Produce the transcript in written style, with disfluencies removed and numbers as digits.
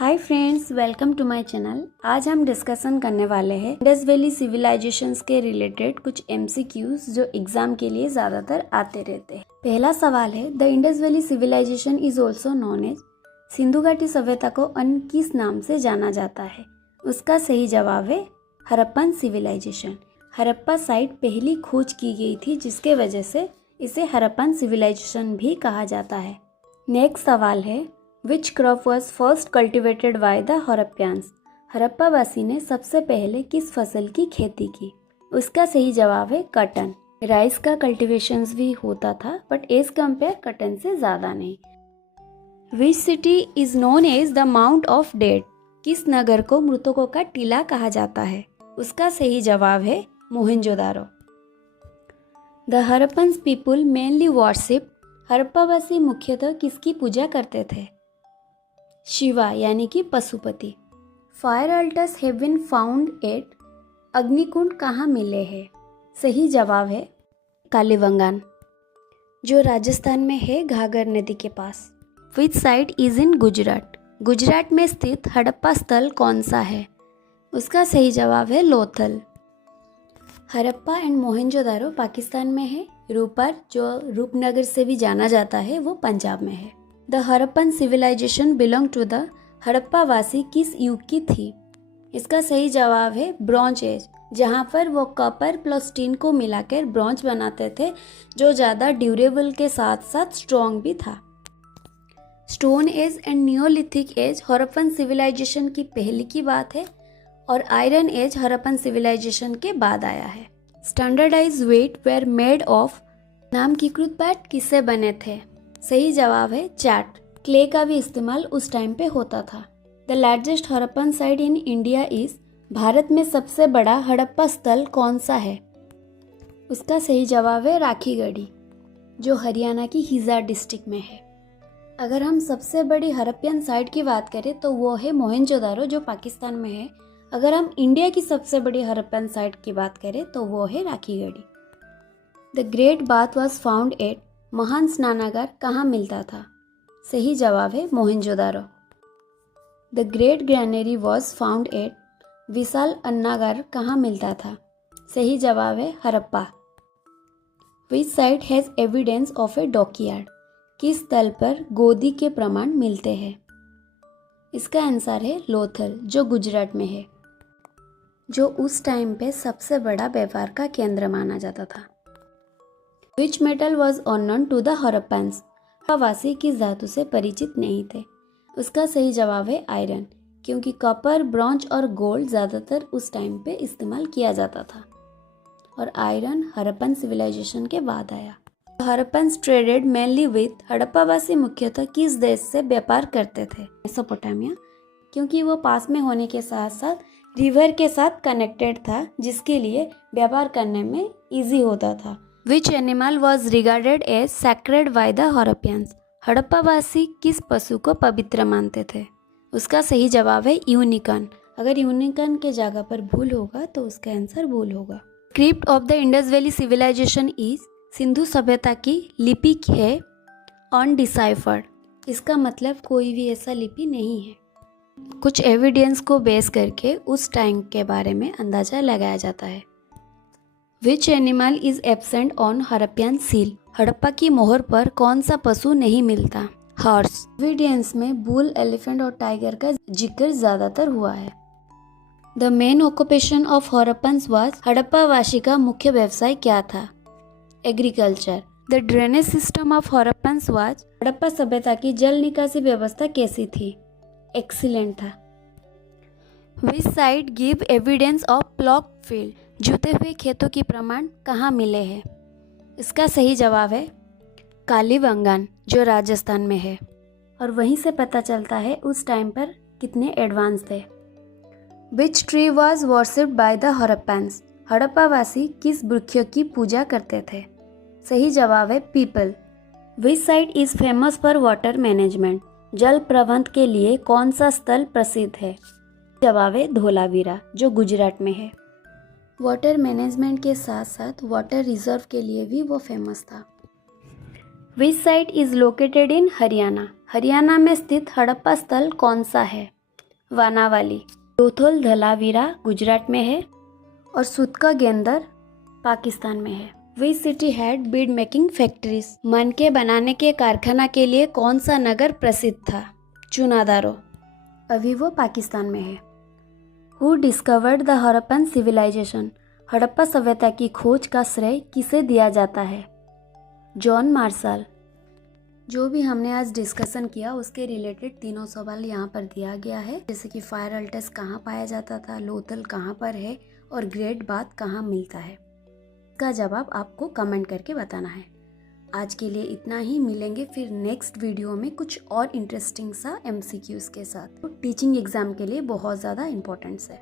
Hi friends, welcome to my channel. आज हम discussion करने वाले हैं इंडस वैली सिविलाइजेशंस के रिलेटेड कुछ एमसीक्यूज जो एग्जाम के लिए ज़्यादातर आते रहते हैं। पहला सवाल है, the Indus valley civilization is also known as, Sindhu घाटी सभ्यता को अन्य किस नाम से जाना जाता है? उसका सही जवाब है हड़प्पन सिविलाइजेशन। हड़प्पा साइट पहली खोज की गई थी, जिसके वजह से इसे हड़प्पन सिविलाइजेशन भी कहा जाता है। नेक्स्ट सवाल है, which crop was first cultivated by the Harappans? हड़प्पावासी ने सबसे पहले किस फसल की खेती की? उसका सही जवाब है कटन। राइस का कल्टीवेशन भी होता था, बट एज कंपेयर कटन से ज़्यादा नहीं। Which city is known as the mount of dead? किस नगर को मृतकों का टीला कहा जाता है? उसका सही जवाब है Mohenjodaro. The Harappan people mainly worship. हड़प्पावासी मुख्यतः किसकी पूजा करते थे? शिवा यानी कि Pashupati. Fire altars have been found at. अग्निकुंड कहाँ मिले हैं? सही जवाब है कालीबंगान, जो राजस्थान में है, घाघर नदी के पास। Which site is in Gujarat? Gujarat में स्थित हड़प्पा स्थल कौन सा है? उसका सही जवाब है लोथल। हड़प्पा एंड मोहनजोदारो पाकिस्तान में है। रूपर, जो रूपनगर से भी जाना जाता है, वो पंजाब में है। The Harappan civilization belong to the हड़प्पावासी किस युग की थी? इसका सही जवाब है ब्रॉन्ज एज, जहाँ पर वो कॉपर प्लस टिन को मिलाकर ब्रॉन्ज बनाते थे, जो ज़्यादा ड्यूरेबल के साथ साथ स्ट्रॉन्ग भी था। Stone age and neolithic age Harappan civilization की पहले की बात है, और आयरन एज हड़प्पन सिविलाइजेशन के बाद आया है। Standardise weight were made of. नामांकित पैड किससे बने थे? सही जवाब है चैट। क्ले का भी इस्तेमाल उस टाइम पे होता था। The largest Harappan site in India is. Bharat में सबसे बड़ा हड़प्पा स्थल कौन सा है? उसका सही जवाब है राखीगढ़ी, जो हरियाणा की हिसार डिस्ट्रिक्ट में है। अगर हम सबसे बड़ी हड़प्पियन साइट की बात करें तो वो है मोहनजोदारो, जो पाकिस्तान में है। अगर हम इंडिया की सबसे बड़ी हड़प्पन साइट की बात करें तो वो है Rakhigarhi. The great bath was found at. महान स्नानागार कहाँ मिलता था? सही जवाब है Mohenjodaro. The great granary was found at. विशाल अन्नागार कहाँ मिलता था? सही जवाब है Harappa. Which site has evidence of a dockyard? किस स्थल पर गोदी के प्रमाण मिलते हैं? इसका आंसर है लोथल, जो गुजरात में है, जो उस टाइम पे सबसे बड़ा व्यापार का केंद्र माना जाता था। Which metal was unknown to the Harappans? हड़प्पावासी किस धातु से परिचित नहीं थे? उसका सही जवाब है आयरन, क्योंकि कॉपर, ब्रॉन्ज और गोल्ड ज़्यादातर उस टाइम पे इस्तेमाल किया जाता था, और आयरन हड़प्पन सिविलाइजेशन के बाद आया। Harappans traded mainly with. हड़प्पावासी मुख्यतः किस देश से व्यापार करते थे? मेसोपोटामिया, क्योंकि वो पास में होने के साथ साथ रिवर के साथ कनेक्टेड था, जिसके लिए व्यापार करने में ईजी होता था। Which animal was regarded as sacred by the Harappans? हड़प्पावासी किस पशु को पवित्र मानते थे? उसका सही जवाब है यूनिकॉर्न। अगर यूनिकॉर्न के जगह पर भूल होगा तो उसका आंसर भूल होगा। Script of the Indus valley civilization is. Sindhu सभ्यता की लिपि है अनडिसाइफर्ड। इसका मतलब कोई भी ऐसा लिपि नहीं है। कुछ एविडेंस को बेस करके उस टाइम के बारे में अंदाजा लगाया जाता है। Which animal is absent on Harappan seal? Harappa की मोहर पर कौन सा पशु नहीं मिलता? हॉर्स। एविडेंस में बुल, एलिफेंट और टाइगर का जिक्र ज्यादातर हुआ है। The main occupation of Harappans was. हड़प्पावासी का मुख्य व्यवसाय क्या था? Agriculture. The drainage system of Harappans was. Harappa सभ्यता की जल निकासी व्यवस्था कैसी थी? एक्सीलेंट था। Which site give evidence of plough field? जुते हुए खेतों की प्रमाण कहाँ मिले हैं? इसका सही जवाब है कालीबंगान, जो राजस्थान में है, और वहीं से पता चलता है उस टाइम पर कितने एडवांस थे। Which tree was worshipped by the Harappans? हड़प्पावासी किस वृक्ष की पूजा करते थे? सही जवाब है peepal. Which site is famous for water management? जल प्रबंध के लिए कौन सा स्थल प्रसिद्ध है? जवाब है धोलावीरा, जो गुजरात में है। वाटर मैनेजमेंट के साथ साथ वाटर रिजर्व के लिए भी वो फेमस था। Which site is located in Haryana? Haryana में स्थित हड़प्पा स्थल कौन सा है? वानावाली। लोथल धलावीरा गुजरात में है और सुतका गेंदर पाकिस्तान में है। Which city had bead making factories? मनके बनाने के कारखाना के लिए कौन सा नगर प्रसिद्ध था? चुनादारो। अभी वो पाकिस्तान में है। Who discovered the Harappan civilization? Harappa सभ्यता की खोज का श्रेय किसे दिया जाता है? John Marshall. जो भी हमने आज डिस्कशन किया उसके रिलेटेड तीनों सवाल यहाँ पर दिया गया है, जैसे कि फायर अल्टस कहाँ पाया जाता था, लोथल कहाँ पर है और ग्रेट बाथ कहाँ मिलता है। इसका जवाब आपको कमेंट करके बताना है। आज के लिए इतना ही, मिलेंगे फिर नेक्स्ट वीडियो में कुछ और इंटरेस्टिंग सा MCQs के साथ। तो टीचिंग एग्जाम के लिए बहुत ज़्यादा इम्पोर्टेंस है।